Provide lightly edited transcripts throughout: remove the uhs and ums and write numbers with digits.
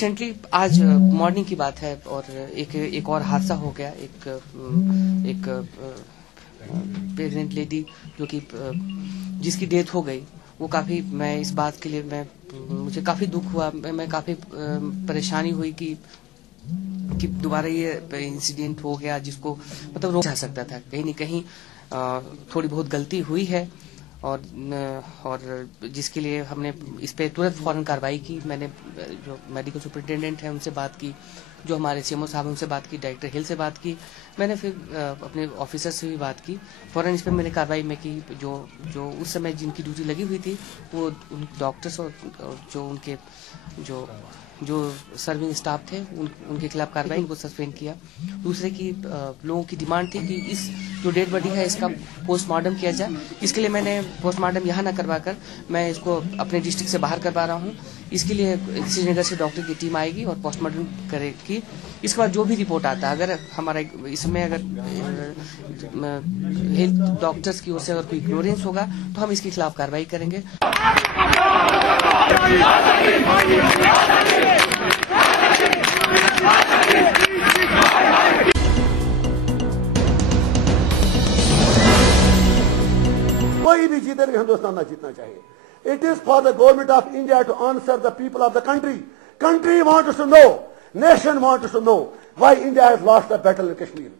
Recently आज morning की बात है और एक और हादसा हो गया। एक प्रेग्नेंट लेडी जो कि जिसकी डेथ हो गई, वो काफी, मैं इस बात के लिए मुझे काफी दुख हुआ, मैं काफी परेशानी हुई कि दोबारा ये इंसिडेंट हो गया, जिसको मतलब रोका जा सकता था। कहीं न कहीं थोड़ी बहुत गलती हुई है और जिसके लिए हमने इस पे तुरंत फौरन कार्रवाई की। मैंने जो मेडिकल सुपरिटेंडेंट है उनसे बात की, जो हमारे सीएमओ साहब उनसे बात की, डायरेक्टर हिल से बात की, मैंने फिर अपने ऑफिसर से भी बात की। फौरन इस पे मैंने कार्रवाई में की। जो उस समय जिनकी ड्यूटी लगी हुई थी, वो उन डॉक्टर्स और जो उनके जो सर्विंग स्टाफ थे, उनके खिलाफ कार्रवाई, उनको सस्पेंड किया। दूसरे की लोगों की डिमांड थी कि इस जो डेड बॉडी है इसका पोस्टमार्टम किया जाए। इसके लिए मैंने पोस्टमार्टम यहाँ न करवाकर मैं इसको अपने डिस्ट्रिक्ट से बाहर करवा रहा हूँ। इसके लिए श्रीनगर से डॉक्टर की टीम आएगी और पोस्टमार्टम करेगी। इसके बाद जो भी रिपोर्ट आता है, अगर हमारा इसमें अगर हेल्थ डॉक्टर्स की ओर से अगर कोई इग्नोरेंस होगा तो हम इसके खिलाफ कार्रवाई करेंगे। कोई भी जीते लेकिन हिंदुस्तान ना जीतना चाहिए। It is for the government of India to answer the people of the country. Country wants to know, nation wants to know why India has lost the battle in Kashmir.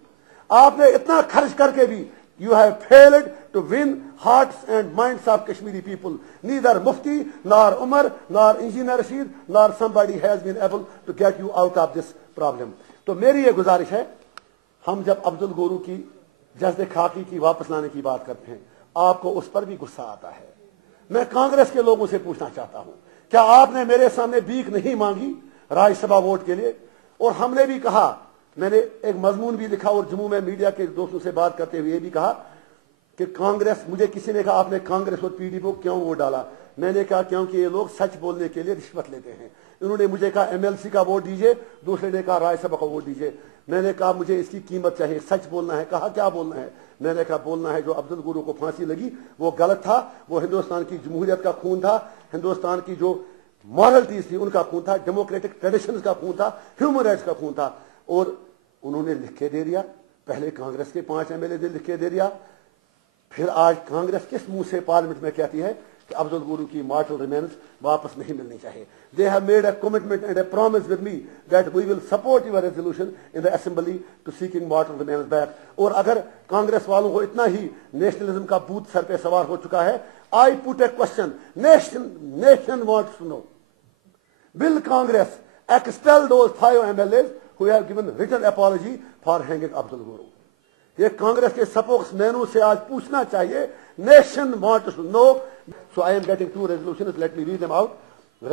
आपने इतना खर्च करके भी you have failed to win hearts and minds of Kashmiri people. Neither Mufti nor Umar nor Engineer Rashid nor somebody has been able to get you out of this problem. तो मेरी ये गुजारिश है, हम जब अब्दुल गुरू की जज्द खाकी की वापस लाने की बात करते हैं, आपको उस पर भी गुस्सा आता है। मैं कांग्रेस के लोगों से पूछना चाहता हूं, क्या आपने मेरे सामने भीख नहीं मांगी राज्यसभा वोट के लिए? और हमने भी कहा, मैंने एक मजमून भी लिखा और जम्मू में मीडिया के दोस्तों से बात करते हुए भी कहा कि कांग्रेस, मुझे किसी ने कहा आपने कांग्रेस और पीडीपी को क्यों वोट डाला? मैंने कहा क्योंकि ये लोग सच बोलने के लिए रिश्वत लेते हैं। इन्होंने मुझे कहा एमएलसी का वोट दीजिए, दूसरे ने कहा राज्यसभा का वोट दीजिए। मैंने कहा मुझे इसकी कीमत चाहिए, सच बोलना है। कहा क्या बोलना है? मैंने कहा बोलना है जो अब्दुल गुरू को फांसी लगी वो गलत था, वो हिंदुस्तान की जमहूरियत का खून था, हिंदुस्तान की जो मॉरलिटीज थी उनका खून था, डेमोक्रेटिक ट्रेडिशंस का खून था, ह्यूमन राइट्स का खून था। और उन्होंने लिख के दे दिया, पहले कांग्रेस के 5 एमएलए ने लिख के दे दिया, फिर आज कांग्रेस किस मुंह से पार्लियामेंट में कहती है कि अब्दुल गुरू की मॉर्टल रिमेन्स वापस नहीं मिलनी चाहिए। They have made a commitment and a promise with me that we will support your resolution in the assembly to seeking mortal remains back. और अगर कांग्रेस वालों को इतना ही नेशनलिज्म का भूत सर पे सवार हो चुका है, I put a question, nation wants to know, will Congress expel those 5 MLAs who have given written apology for hanging Abdul Guru? ये कांग्रेस के स्पोक्समैनों से आज पूछना चाहिए। Nation wants to know. So I am getting 2 resolutions. Let me read them out.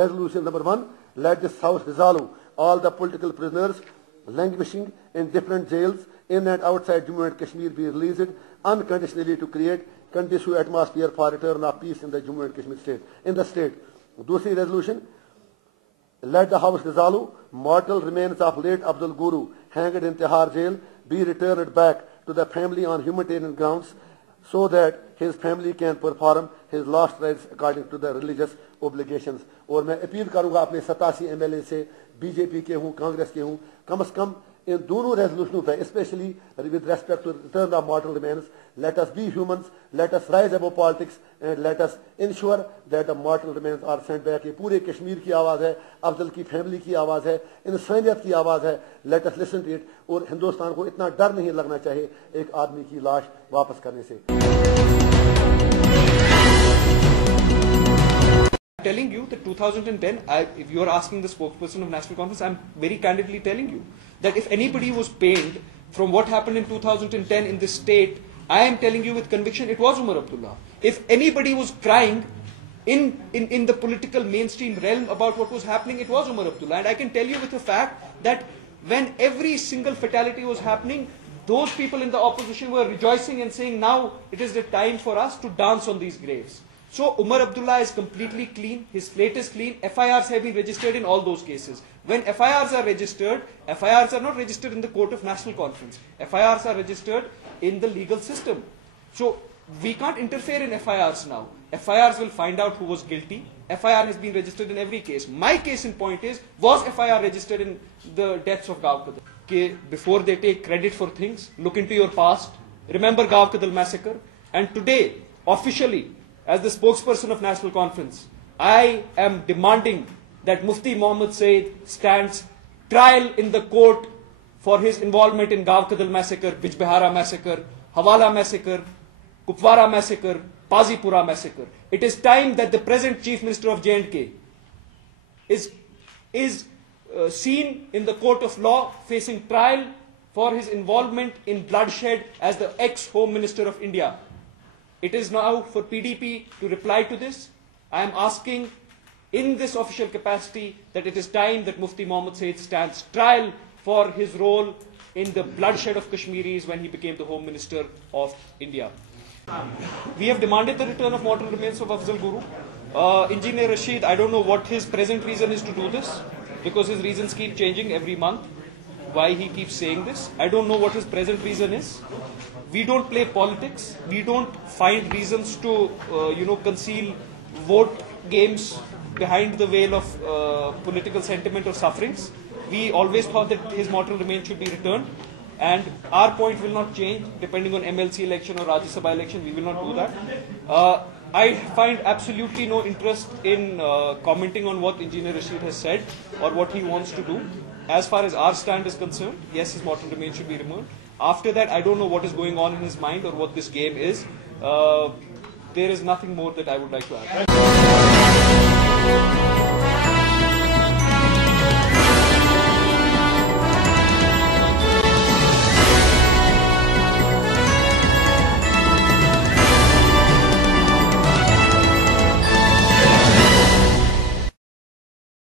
Resolution number 1: let this House resolve all the political prisoners languishing in different jails in and outside Jammu and Kashmir be released unconditionally to create conducive atmosphere for return of peace in the Jammu and Kashmir state. दूसरी resolution: let the House resolve mortal remains of late Abdul Guru hanged in Tihar jail be returned back to the family on humanitarian grounds so that his family can perform his last rites according to the religious obligations. और मैं appeal करूंगा अपने 87 MLA से, BJP के हूं, कांग्रेस के हूं, कम से कम इन दोनों रेजोल्यूशनों पर, specially with respect to return of mortal remains, let us be humans, let us rise above politics and let us ensure that the mortal remains are sent back. ये पूरे कश्मीर की आवाज़ है, अफजल की फैमिली की आवाज़ है, इंसानियत की आवाज़ है। Let us listen to it. और हिंदुस्तान को इतना डर नहीं लगना चाहिए एक आदमी की लाश वापस करने से। Telling you that 2010, if you are asking the spokesperson of National Conference, I'm very candidly telling you that if anybody was pained from what happened in 2010 in this state, I am telling you with conviction it was Umar Abdullah. If anybody was crying in the political mainstream realm about what was happening, it was Umar Abdullah. And I can tell you with a fact that when every single fatality was happening, those people in the opposition were rejoicing and saying now it is the time for us to dance on these graves. So Umar Abdullah is completely clean, his slate is clean, FIRs have been registered in all those cases. When FIRs are registered, FIRs are not registered in the Court of National Conference. FIRs are registered in the legal system. So we can't interfere in FIRs now. FIRs will find out who was guilty. FIR has been registered in every case. My case in point is, was FIR registered in the deaths of Gav Kadal? Okay, before they take credit for things, look into your past. Remember Gav Kadal massacre. And today, officially, as the spokesperson of National Conference, I am demanding that Mufti Mohammad Said stands trial in the court for his involvement in Gav Kadal massacre, Bijbehara massacre, Hawala massacre, Kupwara massacre, Pazipura massacre. It is time that the present Chief Minister of J&K is seen in the court of law facing trial for his involvement in bloodshed as the ex-Home Minister of India. It is now for PDP to reply to this. I am asking in this official capacity that it is time that Mufti Mohammad Said stands trial for his role in the bloodshed of Kashmiris when he became the Home Minister of India. We have demanded the return of mortal remains of Afzal Guru. Engineer Rashid, I don't know what his present reason is to do this, because his reasons keep changing every month. Why he keeps saying this, I don't know what his present reason is. We don't play politics. We don't find reasons to, conceal vote games behind the veil of political sentiment or sufferings. We always thought that his mortal remains should be returned. And our point will not change depending on MLC election or Rajya Sabha election. We will not do that. I find absolutely no interest in commenting on what Engineer Rashid has said or what he wants to do. As far as our stand is concerned, yes, his mortal remains should be removed. After that, I don't know what is going on in his mind or what this game is. There is nothing more that I would like to add.